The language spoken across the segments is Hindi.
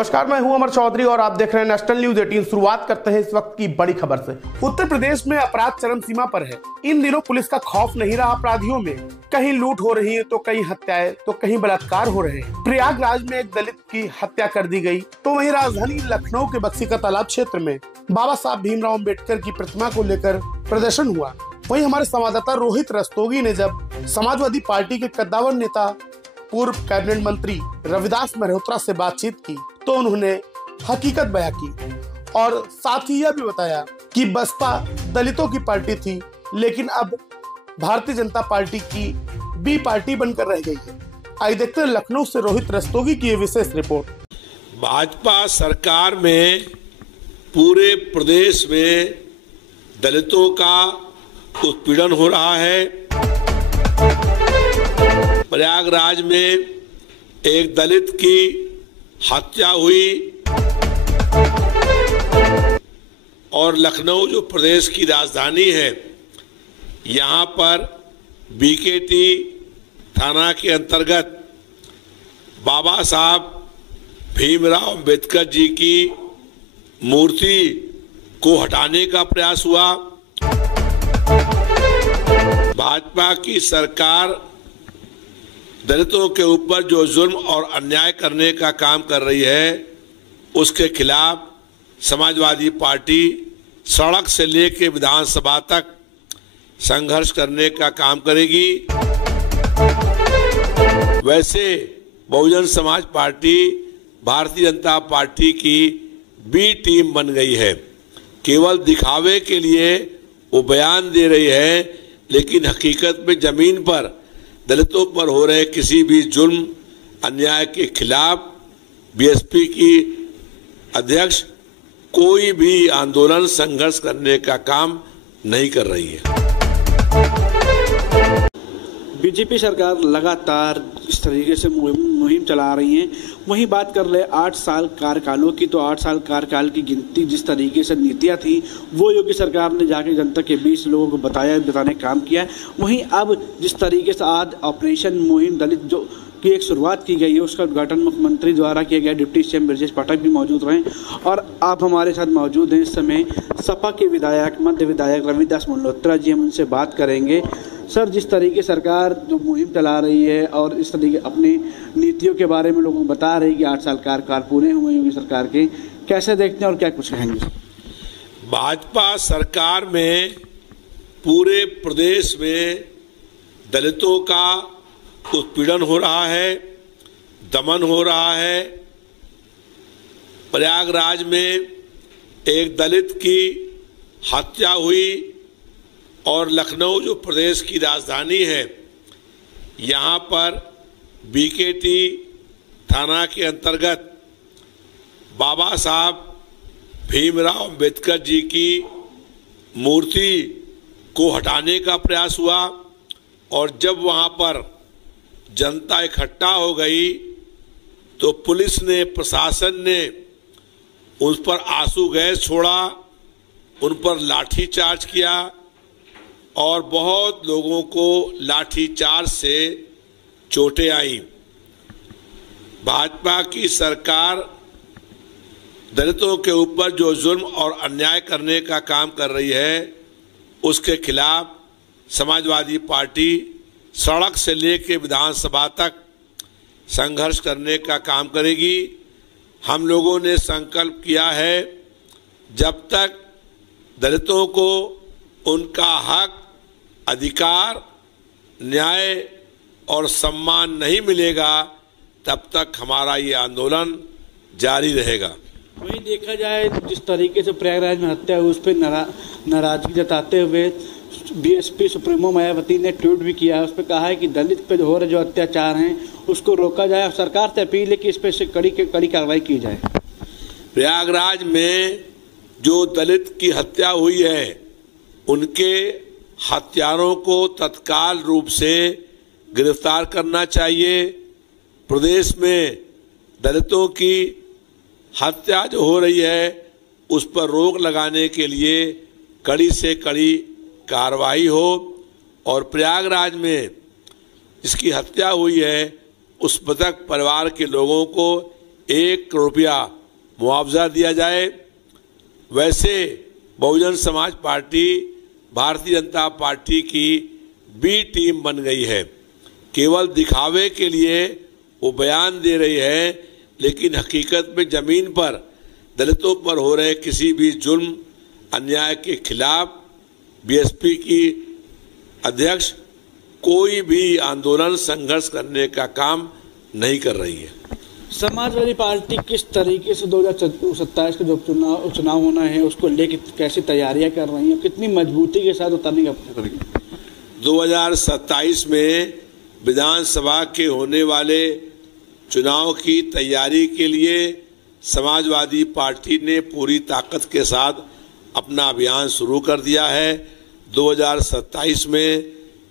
नमस्कार, मैं हूं अमर चौधरी और आप देख रहे हैं नेशनल न्यूज 18। शुरुआत करते हैं इस वक्त की बड़ी खबर से। उत्तर प्रदेश में अपराध चरम सीमा पर है। इन दिनों पुलिस का खौफ नहीं रहा अपराधियों में। कहीं लूट हो रही है तो कहीं हत्याएं तो कहीं बलात्कार हो रहे हैं। प्रयागराज में एक दलित की हत्या कर दी गई तो वहीं राजधानी लखनऊ के बक्सी का तालाब क्षेत्र में बाबा साहब भीमराव अम्बेडकर की प्रतिमा को लेकर प्रदर्शन हुआ। वहीं हमारे संवाददाता रोहित रस्तोगी ने जब समाजवादी पार्टी के कद्दावर नेता पूर्व कैबिनेट मंत्री रविदास मल्होत्रा से बातचीत की तो उन्होंने हकीकत बयां की और साथ ही यह भी बताया कि बसपा दलितों की पार्टी थी, लेकिन अब भारतीय जनता पार्टी की बी पार्टी बनकर रह गई है। आइए देखते हैं लखनऊ से रोहित रस्तोगी की ये विशेष रिपोर्ट। भाजपा सरकार में पूरे प्रदेश में दलितों का उत्पीड़न हो रहा है। प्रयागराज में एक दलित की हत्या हुई और लखनऊ जो प्रदेश की राजधानी है, यहाँ पर बीकेटी थाना के अंतर्गत बाबा साहब भीमराव अम्बेडकर जी की मूर्ति को हटाने का प्रयास हुआ। भाजपा की सरकार दलितों के ऊपर जो जुल्म और अन्याय करने का काम कर रही है, उसके खिलाफ समाजवादी पार्टी सड़क से लेकर विधानसभा तक संघर्ष करने का काम करेगी। वैसे बहुजन समाज पार्टी भारतीय जनता पार्टी की बी टीम बन गई है। केवल दिखावे के लिए वो बयान दे रही है, लेकिन हकीकत में जमीन पर दलितों पर हो रहे किसी भी जुल्म अन्याय के खिलाफ बीएसपी की अध्यक्ष कोई भी आंदोलन संघर्ष करने का काम नहीं कर रही है। बीजेपी सरकार लगातार इस तरीके से मुहिम चला रही है। वहीं बात कर ले 8 साल कार्यकालों की, तो 8 साल कार्यकाल की गिनती जिस तरीके से नीतियां थी वो योगी सरकार ने जाके जनता के बीच लोगों को बताने का काम किया है। वहीं अब जिस तरीके से आज ऑपरेशन मुहिम दलित जो की एक शुरुआत की गई है, उसका उद्घाटन मुख्यमंत्री द्वारा किया गया। डिप्टी सीएम ब्रजेश पाठक भी मौजूद रहे और आप हमारे साथ मौजूद हैं इस समय सपा के विधायक मध्य विधायक रविदास मल्होत्रा जी, हम उनसे बात करेंगे। सर, जिस तरीके सरकार जो मुहिम चला रही है और इस तरीके अपनी नीतियों के बारे में लोगों को बता रही है कि 8 साल कार्यकाल पूरे हुए योगी सरकार के, कैसे देखते हैं और क्या कुछ कहेंगे? भाजपा सरकार में पूरे प्रदेश में दलितों का उत्पीड़न हो रहा है, दमन हो रहा है। प्रयागराज में एक दलित की हत्या हुई और लखनऊ जो प्रदेश की राजधानी है, यहाँ पर बीकेटी थाना के अंतर्गत बाबा साहब भीमराव अम्बेडकर जी की मूर्ति को हटाने का प्रयास हुआ और जब वहाँ पर जनता इकट्ठा हो गई तो पुलिस ने, प्रशासन ने उस पर आंसू गैस छोड़ा, उन पर लाठीचार्ज किया और बहुत लोगों को लाठीचार्ज से चोटें आईं। भाजपा की सरकार दलितों के ऊपर जो जुल्म और अन्याय करने का काम कर रही है, उसके खिलाफ समाजवादी पार्टी सड़क से लेकर विधानसभा तक संघर्ष करने का काम करेगी। हम लोगों ने संकल्प किया है, जब तक दलितों को उनका हक, अधिकार, न्याय और सम्मान नहीं मिलेगा, तब तक हमारा ये आंदोलन जारी रहेगा। वहीं देखा जाए जिस तरीके से प्रयागराज में हत्या हुई, उस पर नाराजगी जताते हुए बीएसपी सुप्रीमो मायावती ने ट्वीट भी किया है। उस पर कहा है कि दलित पे हो रहे जो अत्याचार हैं उसको रोका जाए और सरकार से अपील है कि इस पर से कड़ी कार्रवाई की जाए। प्रयागराज में जो दलित की हत्या हुई है, उनके हत्यारों को तत्काल रूप से गिरफ्तार करना चाहिए। प्रदेश में दलितों की हत्या जो हो रही है, उस पर रोक लगाने के लिए कड़ी से कड़ी कार्रवाई हो और प्रयागराज में जिसकी हत्या हुई है, उस मृतक परिवार के लोगों को 1 करोड़ रुपया मुआवजा दिया जाए। वैसे बहुजन समाज पार्टी भारतीय जनता पार्टी की बी टीम बन गई है। केवल दिखावे के लिए वो बयान दे रही है, लेकिन हकीकत में जमीन पर दलितों पर हो रहे किसी भी जुल्म अन्याय के खिलाफ बीएसपी की अध्यक्ष कोई भी आंदोलन संघर्ष करने का काम नहीं कर रही है। समाजवादी पार्टी किस तरीके से 2027 का जो चुनाव होना है उसको लेकर कैसी तैयारियां कर रही है, कितनी मजबूती के साथ उतरने का प्रयास करेंगे? 2027 में विधानसभा के होने वाले चुनाव की तैयारी के लिए समाजवादी पार्टी ने पूरी ताकत के साथ अपना अभियान शुरू कर दिया है। 2027 में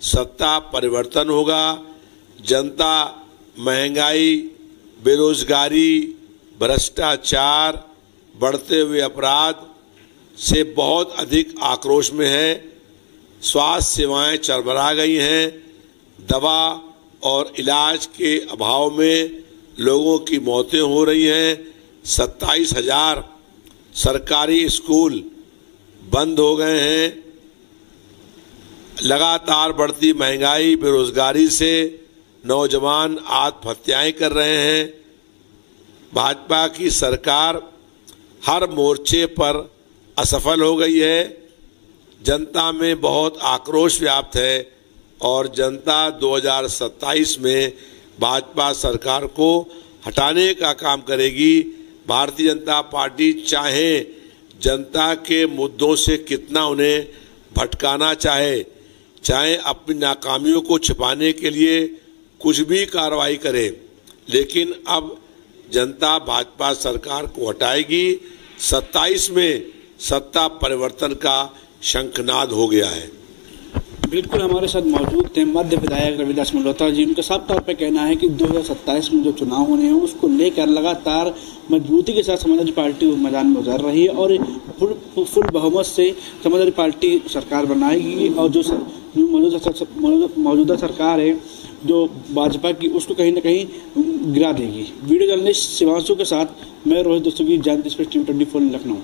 सत्ता परिवर्तन होगा। जनता महंगाई, बेरोजगारी, भ्रष्टाचार, बढ़ते हुए अपराध से बहुत अधिक आक्रोश में है। स्वास्थ्य सेवाएं चरमरा गई हैं। दवा और इलाज के अभाव में लोगों की मौतें हो रही हैं। 27,000 सरकारी स्कूल बंद हो गए हैं। लगातार बढ़ती महंगाई, बेरोजगारी से नौजवान आत्महत्याएं कर रहे हैं। भाजपा की सरकार हर मोर्चे पर असफल हो गई है। जनता में बहुत आक्रोश व्याप्त है और जनता 2027 में भाजपा सरकार को हटाने का काम करेगी। भारतीय जनता पार्टी चाहे जनता के मुद्दों से कितना उन्हें भटकाना चाहे अपनी नाकामियों को छिपाने के लिए कुछ भी कार्रवाई करे, लेकिन अब जनता भाजपा सरकार को हटाएगी। 27 में सत्ता परिवर्तन का शंखनाद हो गया है। बिल्कुल हमारे साथ मौजूद थे मध्य विधायक रविदास मल्होत्रा जी। उनका साफ तौर पे कहना है कि 2027 में जो चुनाव होने हैं उसको लेकर लगातार मजबूती के साथ समाजवादी पार्टी मैदान में उतर रही है और फुल बहुमत से समाजवादी पार्टी सरकार बनाएगी और जो मौजूदा सरकार है जो भाजपा की उसको कहीं ना कहीं गिरा देगी। वीडियो जर्नलिस्ट शिवांशु के साथ मैं रोहित दस्तगीर, जानती एक्सप्रेस टीवी 24 लखनऊ।